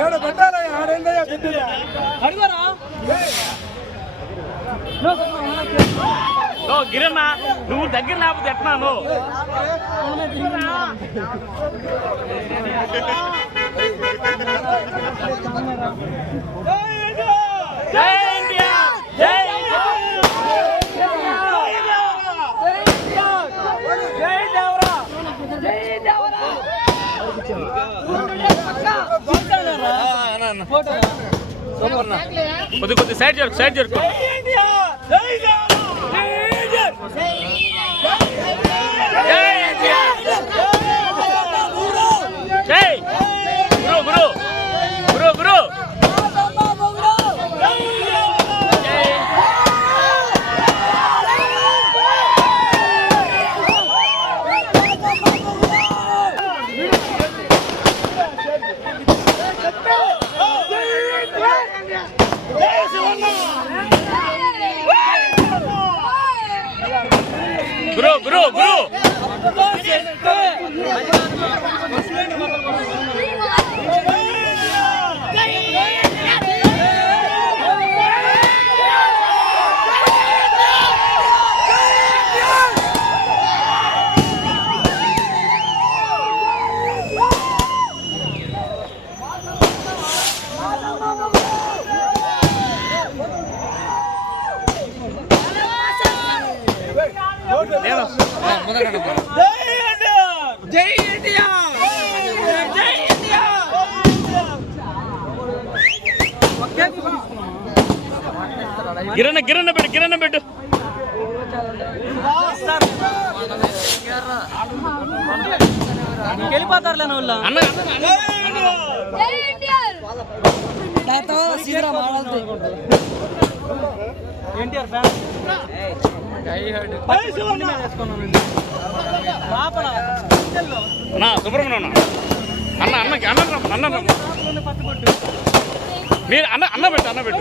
ఏడ పెట్టాలా ఆడేందయ్యా పెట్టేది ఓ గిరన్న నువ్వు దగ్గర లేకపోతే ఎట్నాను జై కొద్ది కొద్ది సైడ్ జరుపు సైడ్ జరుపు జై 무릎 무릎 గురు గురు గురు గిరన్న గిరన్న పెట్టు గిరన్న పెట్టు. వెళ్ళిపోతారులే వాళ్ళు అన్న. NTR fan. అన్నా సుబ్రహ్మణ్యం అన్న. అన్నకి అన్న అన్న మీరు అన్న అన్న పెట్టు అన్న పెట్టు.